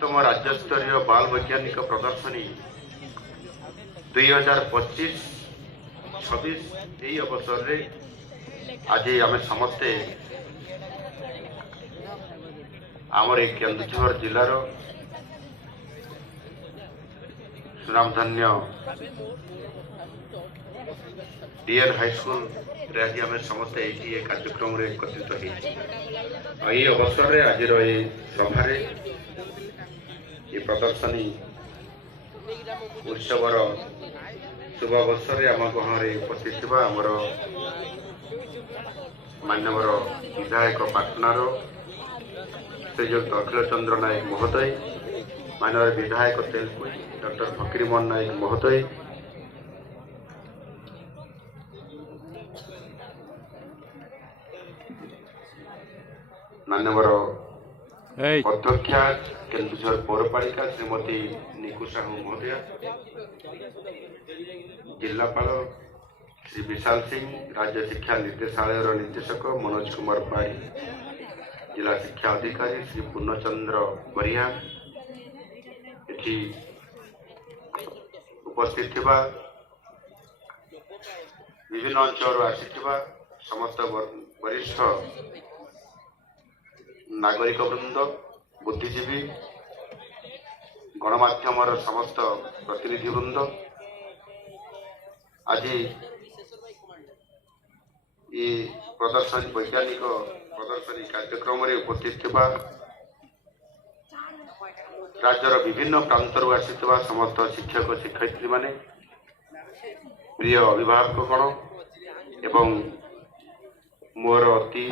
उत्तम राज्यस्तरीय बाल वैज्ञानिक प्रदर्शनी 2025-26 यही अवसर रे आज आम समस्ते आमर केन्दुझर जिलार सुनामधन्य डीएन हाईस्कूल आज आम समस्ते ये कार्यक्रम रे एकत्रित होई अवसर रे आज सभा ये प्रदर्शनी उत्सवर शुभ अवसर आम गहन उपस्थित आमर मान्यवर विधायक पाटनार श्रीजुक्त अखिल चंद्र नायक महोदय, माननीय विधायक तेलकुई डॉक्टर फकीरमोहन नायक महोदय, मान्यवर अध्यक्षा केन्दुझर पौरपालिका श्रीमती निकु साहू महोदया, जिलापाल श्री विशाल सिंह, राज्य शिक्षा निर्देशालय निर्देशक मनोज कुमार पाढ़ी, जिला शिक्षा अधिकारी श्री पूर्णचंद्र बरिया, एठी उपस्थित थिबा विभिन्न अंचल आसिथिबा समस्त वरिष्ठ नागरिक वृंद, बुद्धिजीवी, गणमाध्यम समस्त प्रतिनिधि वृंद, आज ये प्रदर्शनी वैज्ञानिक प्रदर्शनी कार्यक्रम में उपस्थित थिबा राज्यर विभिन्न प्रांतर आसीथिबा समस्त शिक्षक शिक्षयित्री माने, प्रिय अभिभावकगण एवं मोर अति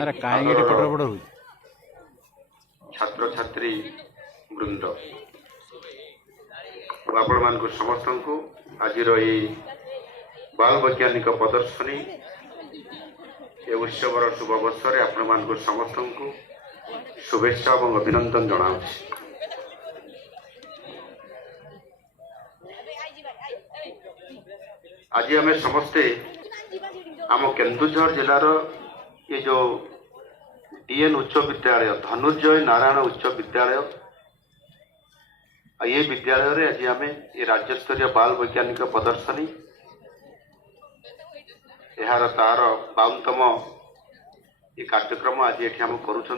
छात्र छात्री वृंद आपण मान समस्त को आज बाल वैज्ञानिक प्रदर्शनी ए उत्सवर शुभ अवसर आपण मान समस्त को शुभेच्छा और अभिनंदन जनाऊँ। आज आम समस्ते आम केन्दुझर जिलार ये जो डीएन उच्च विद्यालय धनुर्जय नारायण उच्च विद्यालय ये विद्यालय रे आज आम ये राज्यस्तरीय बाल वैज्ञानिक प्रदर्शनी यार तार 52तम ये कार्यक्रम आज ये आम करुँच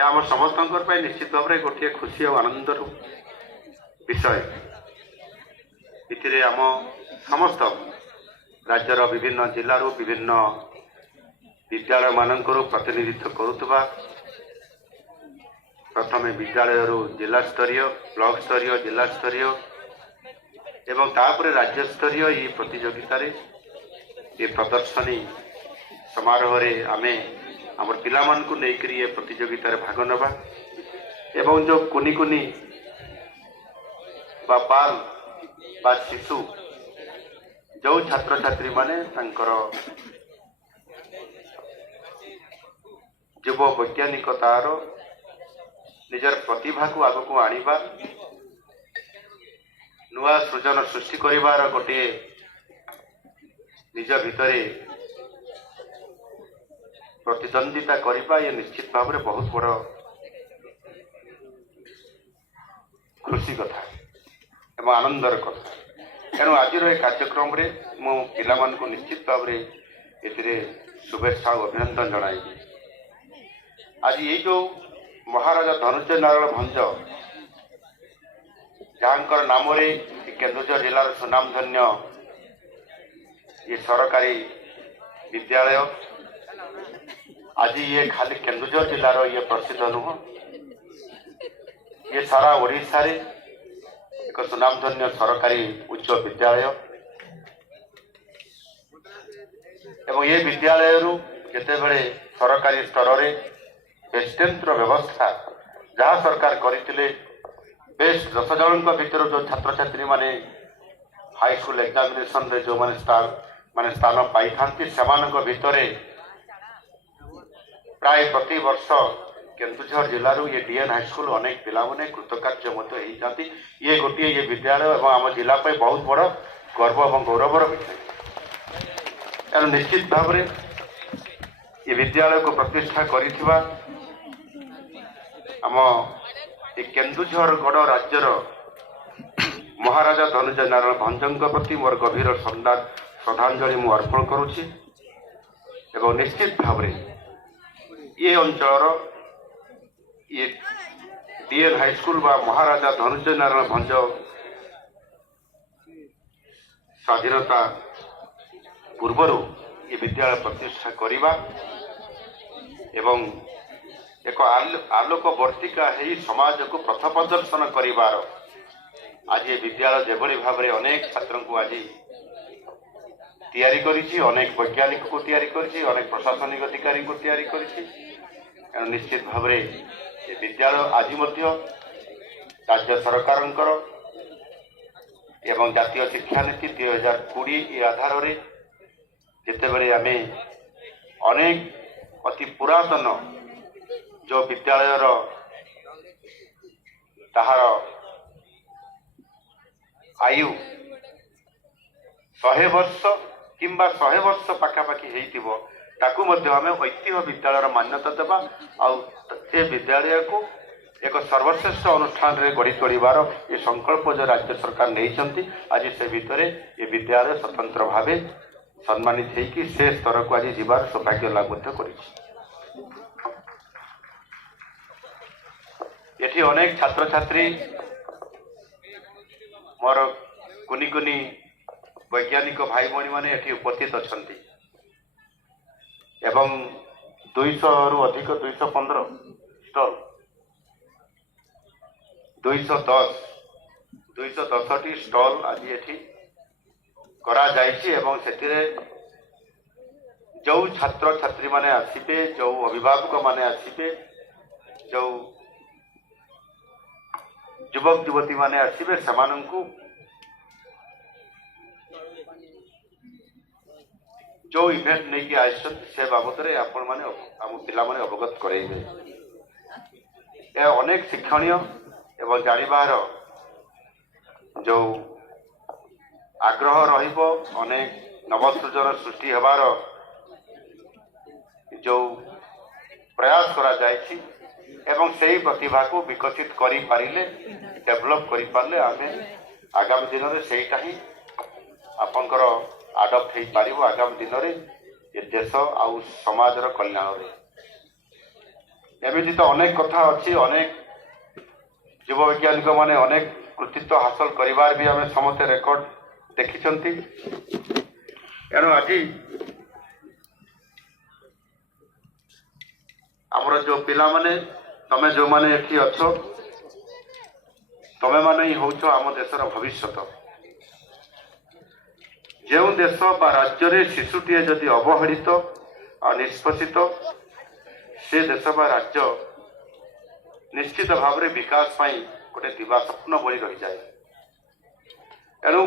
आम समस्त निश्चित भाव में गोटे खुशी और आनंदर विषय इतिरे आम समस्त राज्यर विभिन्न जिलूर विभिन्न विद्यालय मानकर प्रतिनिधित्व करुवा प्रथम विद्यालय जिला स्तरीय ब्लॉक स्तरीय जिला स्तरीय एवं तापर राज्य स्तरीय ये प्रतियोगिता ये प्रदर्शनी समारोह रे आमे आम पिला को लेकर ये प्रतियोगिता भाग नवा एवं जो कुनी कुनी बाल बा शिशु जो छात्र छात्री माने तांकर युव वैज्ञानिकतार निजर प्रतिभा को आग को आनिबा नुआ सृजन सृष्टि करिवार गोटे निज भितरे प्रतिद्वंदिता करिबा ये निश्चित भाव में बहुत बड़ खुशी कथा एवं आनंदर कथा। तेणु आज कार्यक्रम रे मु पिला मान को निश्चित भाव में एथिरे शुभेच्छा और अभिनंदन जनाइबी। आज ये जो महाराजा धनुर्जय नारायण भंज जहाँकर नाम केन्दुझर जिलार सुनामधन्य ये सरकारी विद्यालय आज ये खाली केन्दुझर जिलार ये प्रसिद्ध नुह, ये सारा ओडिशा रे एक सुनामधन्य सरकारी उच्च विद्यालय एवं ये विद्यालय जितेबले सरकारी स्तर रे बेस्टेंत्र व्यवस्था जहाँ सरकार करते बेस्ट 10 जन भर जो छात्र छात्री माने हाई स्कूल एग्जामिनेशन रे जो माने स्थान पाई था भितर प्राय प्रति वर्ष केन्दुझर जिलूर ये डीएन हाईस्कूल अनेक पिला कृतकार्य होती ये गोटे ये विद्यालय और आम जिला बहुत बड़ गर्व और गौरवर विषय। तेणु निश्चित भाव में ये विद्यालय को प्रतिष्ठा करिथिबा आम ଏ କେନ୍ଦୁଝରଗଡ଼ ରାଜ୍ୟର ମହାରାଜା ଧନଞ୍ଜୟ ନାରାୟଣ ଭଞ୍ଜଙ୍କ ପ୍ରତି ମୋର ଗଭୀର ଶ୍ରଦ୍ଧାଞ୍ଜଳି ମୁଁ ଅର୍ପଣ କରୁଛି ଏବଂ ନିଶ୍ଚିତ ଭାବରେ ଏ ଅଞ୍ଚଳର ଏ ଡିଏନ୍ ହାଇସ୍କୁଲ ବା ମହାରାଜା ଧନଞ୍ଜୟ ନାରାୟଣ ଭଞ୍ଜ ସ୍ୱାଧୀନତା ପୂର୍ବରୁ ଏ ବିଦ୍ୟାଳୟ ପ୍ରତିଷ୍ଠା କରିବା ଏବଂ ଏକ ଆଲୋକ ବର୍ତ୍ତିକା ହେଇ ସମାଜକୁ ପଥ ପ୍ରଦର୍ଶନ କରିବାର ଆଜି ଏ ବିଦ୍ୟାଳୟ ଯେଭଳି ଭାବରେ ଅନେକ ଛାତ୍ରଙ୍କୁ ଆଜି ତିଆରି କରିଛି, ଅନେକ ବୈଜ୍ଞାନିକକୁ ତିଆରି କରିଛି, ଅନେକ ପ୍ରଶାସନିକ ଅଧିକାରୀଙ୍କୁ ତିଆରି କରିଛି। ଏଣୁ ନିଶ୍ଚିତ ଭାବରେ ଏ ବିଦ୍ୟାଳୟ ଆଜି ମଧ୍ୟ ରାଜ୍ୟ ସରକାରଙ୍କର ଏବଂ ଜାତୀୟ ଶିକ୍ଷାନୀତି 2020 ଏ ଆଧାରରେ ଯେତେବେଳେ ଆମେ ଅନେକ ଅତି ପୁରାତନ ଯେଉଁ ବିଦ୍ୟାଳୟର ତାହାର ଆୟୁ 100 ବର୍ଷ କିମ୍ବା 100 ବର୍ଷ ପାଖାପାଖି ହେଇଥିବ, ତାକୁ ମଧ୍ୟ ଆମେ ଐତିହ୍ୟ ବିଦ୍ୟାଳୟର ମାନ୍ୟତା ଦେବା ଆଉ ଏ ବିଦ୍ୟାଳୟକୁ ଏକ ସର୍ବଶ୍ରେଷ୍ଠ ଅନୁଷ୍ଠାନରେ ଗଢ଼ି ତୋଳିବାର ଏ ସଂକଳ୍ପ ଯେଉଁ ରାଜ୍ୟ ସରକାର ନେଇଛନ୍ତି, ଆଜି ସେ ଭିତରେ ଏ ବିଦ୍ୟାଳୟ ସ୍ୱତନ୍ତ୍ର ଭାବେ ସମ୍ମାନିତ ହେଇକି ସେ ସ୍ତରକୁ ଆଜି ଯିବାର ସୌଭାଗ୍ୟ ଲାଭ ମଧ୍ୟ କରିଛି। ଏଠି ଅନେକ ଛାତ୍ରଛାତ୍ରୀ ମୋର କୁନି କୁନି ବୈଜ୍ଞାନିକ ଭାଇ ଭଉଣୀମାନେ ଏଠି ଉପସ୍ଥିତ ଅଛନ୍ତି ଏବଂ 200ରୁ ଅଧିକ 215 ଷ୍ଟଲ୍ 210ଟି ଷ୍ଟଲ୍ ଆଜି ଏଠି କରାଯାଇଛି ଏବଂ ସେଥିରେ ଯେଉଁ ଛାତ୍ରଛାତ୍ରୀମାନେ ଆସିବେ, ଯେଉଁ ଅଭିଭାବକମାନେ ଆସିବେ, ଯେଉଁ ଯୁବକ ଯୁବତୀମାନେ ଆସିବେ, ସେମାନଙ୍କୁ ଯେଉଁ ଇଭେଣ୍ଟ ନେଇକି ଆସିଛନ୍ତି ସେ ବାବଦରେ ଆପଣମାନେ ଆମ ପିଲାମାନେ ଅବଗତ କରାଇବେ। ଏହା ଅନେକ ଶିକ୍ଷଣୀୟ ଏବଂ ଜାଣିବାର ଯେଉଁ ଆଗ୍ରହ ରହିବ, ଅନେକ ନବସୃଜନ ସୃଷ୍ଟି ହେବାର ଯେଉଁ ପ୍ରୟାସ କରାଯାଇଛି ଏବଂ ସେହି ପ୍ରତିଭାକୁ ବିକଶିତ କରିପାରିଲେ, ଡେଭଲପ୍ କରିପାରିଲେ ଆମେ ଆଗାମୀ ଦିନରେ ସେଇଟା ହିଁ ଆପଣଙ୍କର ଆଡପ୍ଟ ହେଇପାରିବ ଆଗାମୀ ଦିନରେ ଏ ଦେଶ ଆଉ ସମାଜର କଲ୍ୟାଣରେ। ଏମିତି ତ ଅନେକ କଥା ଅଛି, ଅନେକ ଯୁବ ବୈଜ୍ଞାନିକ ମାନେ ଅନେକ କୃତିତ୍ୱ ହାସଲ କରିବାର ବି ଆମେ ସମସ୍ତେ ରେକର୍ଡ ଦେଖିଛନ୍ତି। ଏଣୁ ଆଜି ଆମର ଯେଉଁ ପିଲାମାନେ, ତମେ ଯେଉଁମାନେ ଏଠି ଅଛ, ତମେମାନେ ହିଁ ହେଉଛ ଆମ ଦେଶର ଭବିଷ୍ୟତ। ଯେଉଁ ଦେଶ ବା ରାଜ୍ୟରେ ଶିଶୁଟିଏ ଯଦି ଅବହେଳିତ ଆଉ ନିଷ୍ପେଷିତ, ସେ ଦେଶ ବା ରାଜ୍ୟ ନିଶ୍ଚିତ ଭାବରେ ବିକାଶ ପାଇଁ ଗୋଟେ ଦିବା ସ୍ୱପ୍ନ ଭଳି ରହିଯାଏ। ଏଣୁ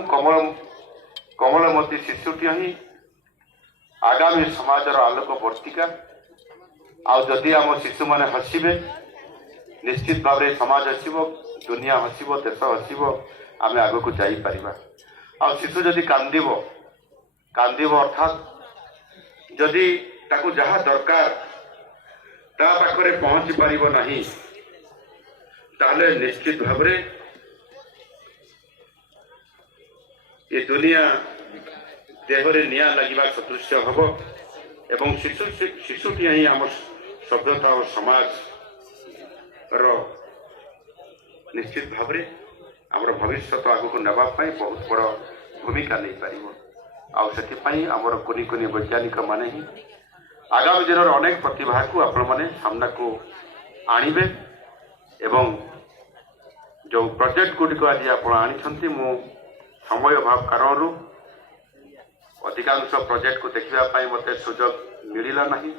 କମଳମତୀ ଶିଶୁଟିଏ ହିଁ ଆଗାମୀ ସମାଜର ଆଲୋକ ବର୍ତ୍ତିକା। ଆଉ ଯଦି ଆମ ଶିଶୁମାନେ ହସିବେ, ନିଶ୍ଚିତ ଭାବରେ ସମାଜ ହସିବ, ଦୁନିଆ ହସିବ, ଦେଶ ହସିବ, ଆମେ ଆଗକୁ ଯାଇପାରିବା। ଆଉ ଶିଶୁ ଯଦି କାନ୍ଦିବ ଅର୍ଥାତ୍ ଯଦି ତାକୁ ଯାହା ଦରକାର ତା ପାଖରେ ପହଞ୍ଚି ପାରିବ ନାହିଁ, ତାହେଲେ ନିଶ୍ଚିତ ଭାବରେ ଏ ଦୁନିଆ ଦେହରେ ନିଆଁ ଲାଗିବା ସଦୃଶ୍ୟ ହେବ ଏବଂ ଶିଶୁଟିଏ ହିଁ ଆମ ସଭ୍ୟତା ଓ ସମାଜର ନିଶ୍ଚିତ ଭାବରେ ଆମର ଭବିଷ୍ୟତ ଆଗକୁ ନେବା ପାଇଁ ବହୁତ ବଡ଼ ଭୂମିକା ନେଇପାରିବ। ଆଉ ସେଥିପାଇଁ ଆମର କୁନି କୁନି ବୈଜ୍ଞାନିକ ମାନେ ହିଁ ଆଗାମୀ ଦିନର ଅନେକ ପ୍ରତିଭାକୁ ଆପଣମାନେ ସାମ୍ନାକୁ ଆଣିବେ ଏବଂ ଯେଉଁ ପ୍ରୋଜେକ୍ଟ ଗୁଡ଼ିକ ଆଜି ଆପଣ ଆଣିଛନ୍ତି, ମୁଁ ସମୟ ଅଭାବ କାରଣରୁ ଅଧିକାଂଶ ପ୍ରୋଜେକ୍ଟକୁ ଦେଖିବା ପାଇଁ ମୋତେ ସୁଯୋଗ ମିଳିଲା ନାହିଁ।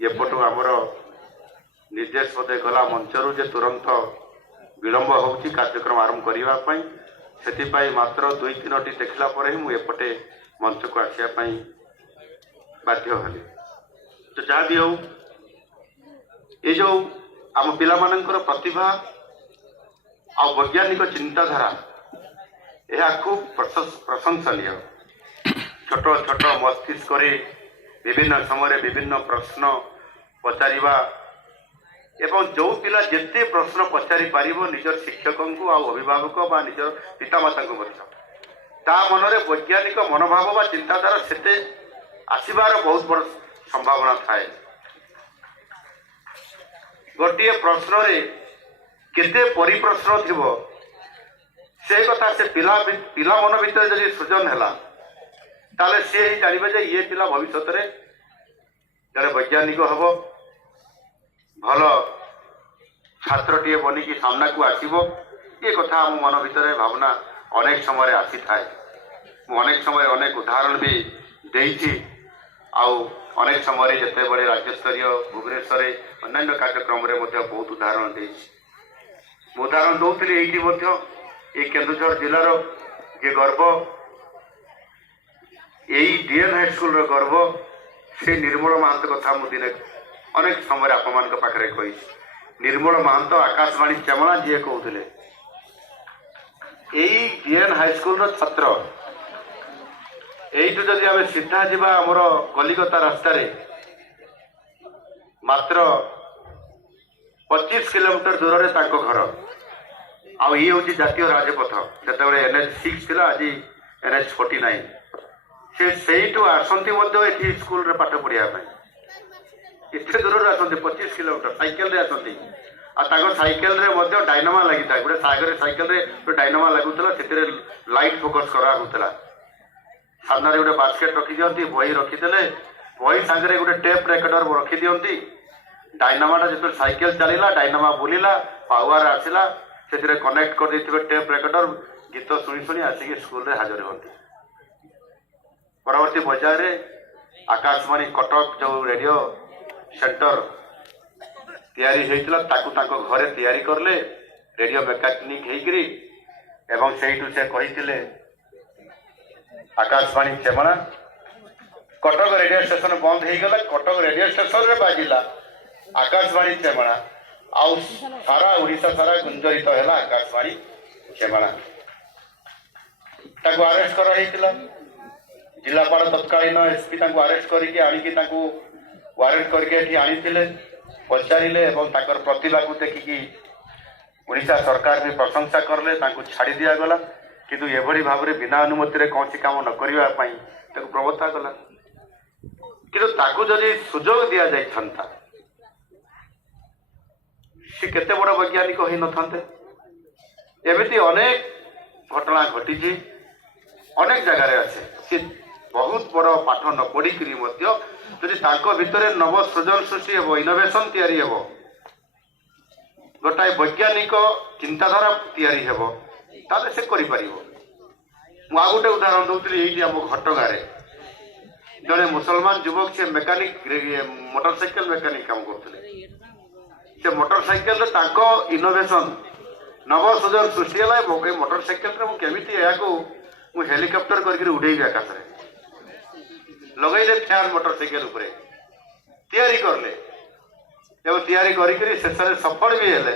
ଏପଟୁ ଆମର ନିର୍ଦ୍ଦେଶ ବୋଧେ ଗଲା ମଞ୍ଚରୁ ଯେ ତୁରନ୍ତ ବିଳମ୍ବ ହେଉଛି କାର୍ଯ୍ୟକ୍ରମ ଆରମ୍ଭ କରିବା ପାଇଁ, ସେଥିପାଇଁ ମାତ୍ର 2-3ଟି ଦେଖିଲା ପରେ ହିଁ ମୁଁ ଏପଟେ ମଞ୍ଚକୁ ଆସିବା ପାଇଁ ବାଧ୍ୟ ହେଲି। ତ ଯାହା ବି ହେଉ, ଏ ଯେଉଁ ଆମ ପିଲାମାନଙ୍କର ପ୍ରତିଭା ଆଉ ବୈଜ୍ଞାନିକ ଚିନ୍ତାଧାରା, ଏହା ଖୁବ୍ ପ୍ରଶଂସନୀୟ। ଛୋଟ ଛୋଟ ମସ୍ତିଷ୍କରେ ବିଭିନ୍ନ ସମୟରେ ବିଭିନ୍ନ ପ୍ରଶ୍ନ ପଚାରିବା एवं जो पिला जिते प्रश्न पचारि पारिबो निजर शिक्षक को आ अभिभावक बा निजर पितामाता को मध्य ता मनरे वैज्ञानिक मनोभाव बा चिंताधारा सेते आसीबार बहुत बड़ संभावना थाए। गोटे प्रश्न रे केते परिप्रश्न थिबो से कथा से पिला मन भीतर जदि सृजन हैला ताले से ही जानिबे जे ये पिला भविष्य रे जड़े वैज्ञानिक हम भल छात्रटीए बनिकी सामना को आसब ये कथा मो मन भितर भावना अनेक समय आसी थाए। अनेक समय अनेक उदाहरण भी देइछि आउ अनेक समय जिते बड़े राज्यस्तरीय भुवनेश्वर अन्य कार्यक्रम रे बहुत उदाहरण देइछि। उदाहरण दौली ये केन्दुझर जिलार जे गर्व यही डीएन हाईस्कूल गर्व से निर्मल महांत कथा मुझे अनेक समय आपण पाखे कही। निर्मल महांत आकाशवाणी चेमला जी कहते यही डीएन हाईस्कूल छात्र यू जदि आम सीधा जावा आमर कलिकता रास्त मात्र 25 किलोमीटर दूर में घर आउ ये हूँ जातीय राजपथ से NH6 थी आज NH49 से आसती स्कूल रे पाठ पढ़ाई इतने दूर आसती 25 किलोमीटर साइकेल आसती साइकेल रे डायनामा लगी था गोटे साइकेल रे डायनामा लगुला से लाइट फोकस करा सामने गोटे बास्केट रखी दिखती बही रखीदे बही सांगे गोटे टेप रेकर्डर रखी दिखती डायनामाटा जो साइकेल चलला डायनामा बुलिला पावर आसला से कनेक्ट कर टेप रेकर्डर गीत शुणी शुणी आसिक स्कूल रे हाजर होती। परवर्ती बजार आकाशवाणी कटक जो रेडियो सेंटर तैयारी होता घरे तैयारी करले रेडियो मेकानिक होकरी एवं से कही आकाशवाणी चेमना कटक रेडियो स्टेशन बंद हो गला कटक रेडियो स्टेशन रे बाजिला आकाशवाणी चेमना आउ सारा उड़ीसा सारा गुंजरित है आकाशवाणी चेमना अरेस्ट कर जिलापाल तत्कालीन एसपी अरेस्ट करके आणिकी वारेंट करके आनी पचारे और प्रतिभा को देखिकी उड़ीसा सरकार भी प्रशंसा करले छाड़ी दिगला किंतु एभली भाव में बिना अनुमति कौन सी काम न करने प्रवत्ता गला किंतु जदि सुजोग दि जाता सी केते बड़ वैज्ञानिक हो न एमती अनेक घटना घटी अनेक जगार अच्छे सी बहुत बड़ पाठ न पढ़िक भितर नव सृजन सृष्टि हे इनोवेशन तैयारी हे गोटाए वैज्ञानिक चिंताधारा तैयारी हे से कर गोटे उदाहरण दूसरी ये आम घटगाँ जड़े मुसलमान युवक से मेकानिक मोटरसाइकेल मेकानिक काम करते से मोटरसाइकेल इनोवेशन नव सृजन सृष्टि है मोटरसाइकेल मुझे हेलिकप्टर करके उड़ेबी आकाश में लगेले फैन मोटरसाइकेल तैयारी करले तैयारी करी शेष सफल भी हेले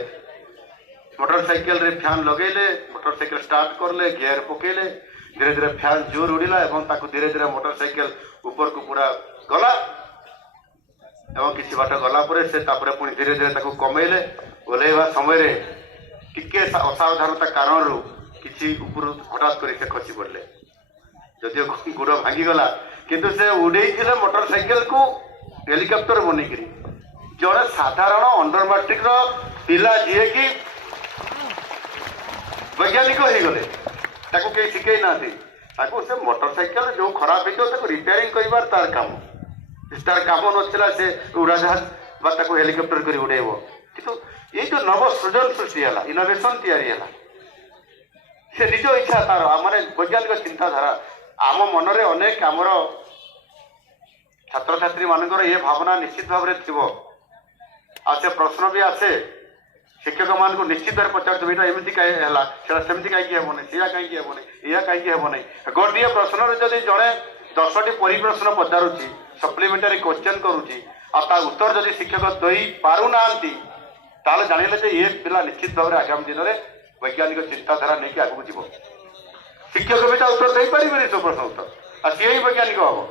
मोटरसाइकेल रे फैन लगेले मोटरसाइकेल स्टार्ट करले गियर पकेले धीरे धीरे फैन जोर उड़िला धीरे धीरे मोटरसाइकेल ऊपर को पूरा गला एवं किसी बाट गला से पुणी धीरे धीरे कमेले ओल्लैवा समय टिके असावधानता कारण किसी ऊपर हठात कर खसी पड़े जदिव गोड़ भांगीगला किंतु से उड़े मोटरसाइकेल को हेलिकप्टर बनिक जड़े साधारण अंडर मैट्रिक पिला जी की वैज्ञानिक हो गले कहीं शिखे ना से मोटरसाइकेल जो खराब हो रिपेयरिंग कर तार काम नाला से उड़ाजाहाज हेलिकप्टर कर उड़ेब किंतु ये जो नव सृजन सृष्टि है इनोवेशन तैयारी है से निज इच्छा तार माने वैज्ञानिक चिंताधारा आम मनरे अनेक आमर छात्र छात्री मानकर ये भावना निश्चित भाव में थी से प्रश्न भी आसे शिक्षक मान को निश्चित भाव पचार एटा एमती कहीं सेमती कहीं हेबनी सीया कहीं हेबनी या कहीं हेबनी गोटे प्रश्न जदि जड़े 10टी परिप्रश्न पचारुची सप्लीमेंटारी क्वेश्चन करुची उत्तर जदि शिक्षक दे पारना जानिले ये पिला निश्चित भाव में आगामी दिन में वैज्ञानिक चिंताधारा नहीं आगे जीव शिक्षक भी उत्तर दे पारे सब प्रश्न उत्तर सी ही वैज्ञानिक हम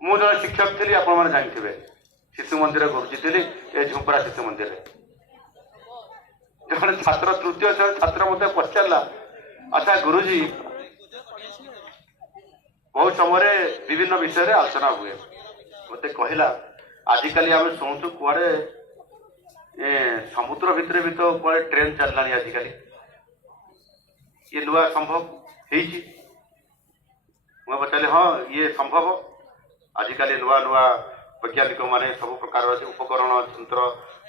मुझे शिक्षक थी आपण मैंने जानते शिशु मंदिर गुरुजी थी ये झुंपड़ा शिशु मंदिर जब छात्र तृतीय छात्र मत पचारा अच्छा गुरुजी बहुत समय विभिन्न विषय आलोचना हुए मत कहला आजिकल आम शुणु कुआड़े समुद्र भितर भी तो कुआड़े ट्रेन चलला आजिकल ये नुआ संभव होती मैं पचारे हाँ ये संभव आजिकल नुआ नुआ वैज्ञानिक माने सब प्रकार उपकरण यंत्र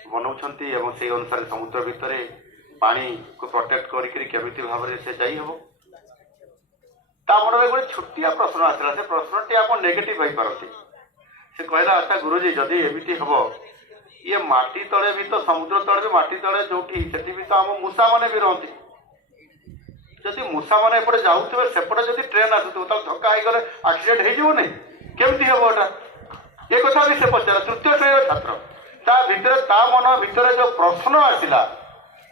बनाऊँच से अनुसार समुद्र भितर पानी को प्रोटेक्ट करमिति भाव से जाइब ता मन में गोटे छोटिया प्रश्न आसला से प्रश्नटी आप नेगेटिव हो पारती से कहला अच्छा गुरुजी जदि एमती हम ये माटी तले भी तो समुद्र तले भी माटी तले जो भी तो आम मूषा मैंने भी रहती जदि मूषा मैंने एपटे जाऊे सेपटे जब ट्रेन आसुव धक्का हो गले आक्सीडेट हो केमती हम एटा ये कथा भी से पचारा तृतीय श्रेणी छात्र ता भितर ता मन भितर जो प्रश्न आसला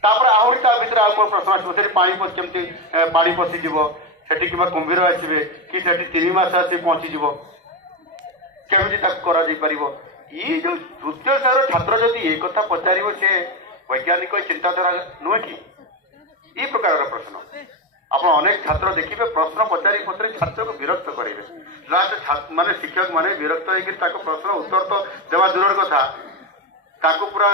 तापर आहरी ता भितर आउ कौन प्रश्न आसो से पानी केमती पानी पशिज सेठी कि कुंभीर आसवे कि 3 मास आसी पहुँचीज केमी कर ये जो तृतीय श्रेणी छात्र जदि ये कथा पचार से वैज्ञानिक चिंताधारा नुहे कि ये प्रकार प्रश्न आप अनेक छात्र देखिए प्रश्न पचारि पचारि छात्र को विरक्त करेंगे लास्ट माने शिक्षक माने विरक्त होकर प्रश्न उत्तर तो देवा दूर कथा ताको पूरा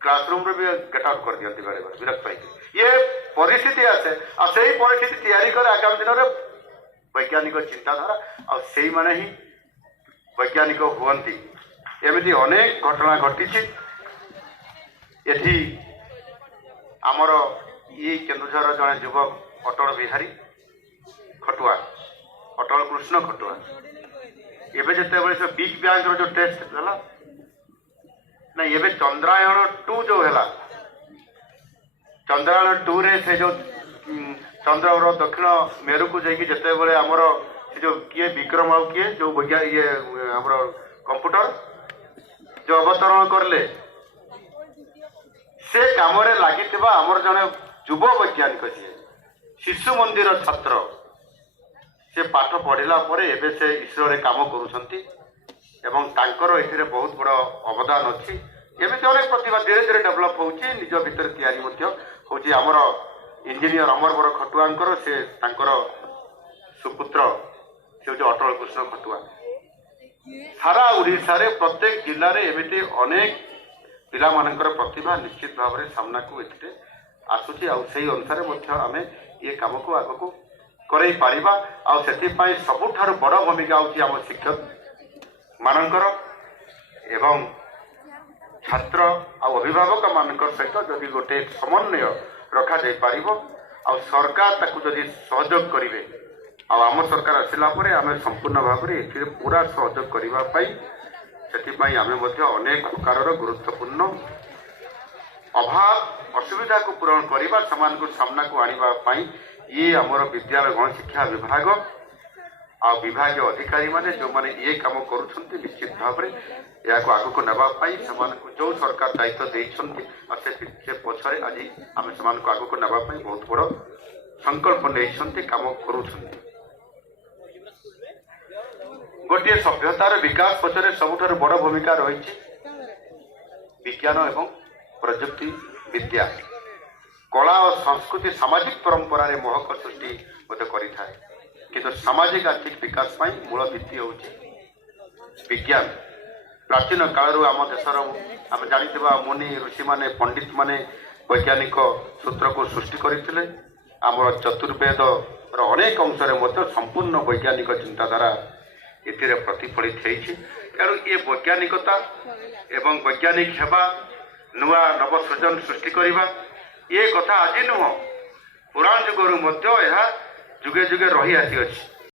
क्लासरूम रे भी गेट आउट कर दियंती बेले बेले विरक्त होकर ये परिस्थिति आसे आ से परिस्थिति तैयारी कर आगामी दिन में वैज्ञानिक चिंताधारा आ से माने ही वैज्ञानिक हुअंती एमती अनेक घटना घटी एठी आमर ये केन्दुझर जड़े युवक अटल बिहारी खटुआ अटल कृष्ण खटुआ एवं जिते से बिग बैंग जो टेस्ट है ना ये चंद्रायन 2 जो है चंद्रायन 2 रे से जो चंद्र दक्षिण मेरु को जाकि जिते बड़े आमर जो किए विक्रम आउ किए जो ये आमर कंप्यूटर जो अवतरण करले से काम लगी आमर जड़े युव वैज्ञानिक जी शिशु मंदिर छात्र से पाठ पढ़ला एवं से इसरो रे काम करुछंती एवं तांकर एथिरे बहुत बड़ अवदान अच्छी एमती अनेक प्रतिभा धीरे धीरे डेभलप होची निज भितर तैयारी होची आमर इंजीनियर अमरवर खटुआंकर से तांकर सुपुत्र से जो अटल कृष्ण खटुआ सारा ओडिशा रे प्रत्येक जिल्ला रे एमती अनेक पिला मानकर प्रतिभा निश्चित भाव में सामना को एथिरे आसुची अनुसार आम ये कम को आग को करई पारिबा आ सेतिपाई सबुठारु बड़ भूमिका होची आम शिक्षक मानकर एवं छात्र आ अभिभावक मानकर सहित जदि गोटे समन्वय रखा जाई पारिबो आ सरकार ताकू जदि सहयोग करिवे आ आम सरकार आसिला परे आमे संपूर्ण भाव में एथिरे पूरा सहयोग करिबा पाई सेतिपाई आमे मध्ये अनेक प्रकारर गुरुत्वपूर्ण अभाव असुविधा को पूरण करने समान को सामना को आनिबा पाई ये आमर विद्यालय गण शिक्षा विभाग आ विभाग अधिकारी माने जो माने ये काम करुछंती निश्चित भाव में या को आगु को नबा पाई समान को जो सरकार दायित्व देइछंती आ से पछरे आज आम समान को आगु को नबा पाई बहुत बड़ संकल्प नेइछंती काम करुछंती गोटे सभ्यतार विकास पछरे सबुठारु बड़ भूमिका रही विज्ञान एवं प्रजुक्ति विद्या कला और संस्कृति सामाजिक परंपरा रे महक सृष्टि करें किंतु सामाजिक आर्थिक विकास मूल भित्ति हूँ विज्ञान प्राचीन काल आम देशर आम जानी मुनि ऋषि माने पंडित माने वैज्ञानिक सूत्र को सृष्टि करते आमर चतुर्वेद अनेक अंश संपूर्ण वैज्ञानिक चिंताधारा ये प्रतिफलित होती तेणु ये वैज्ञानिकता एवं वैज्ञानिक हेबा नुआ नवसृजन सृष्टि करवा ये कथा आज नुह पुराण जुगर जुगे जुगे रही आसी अच्छी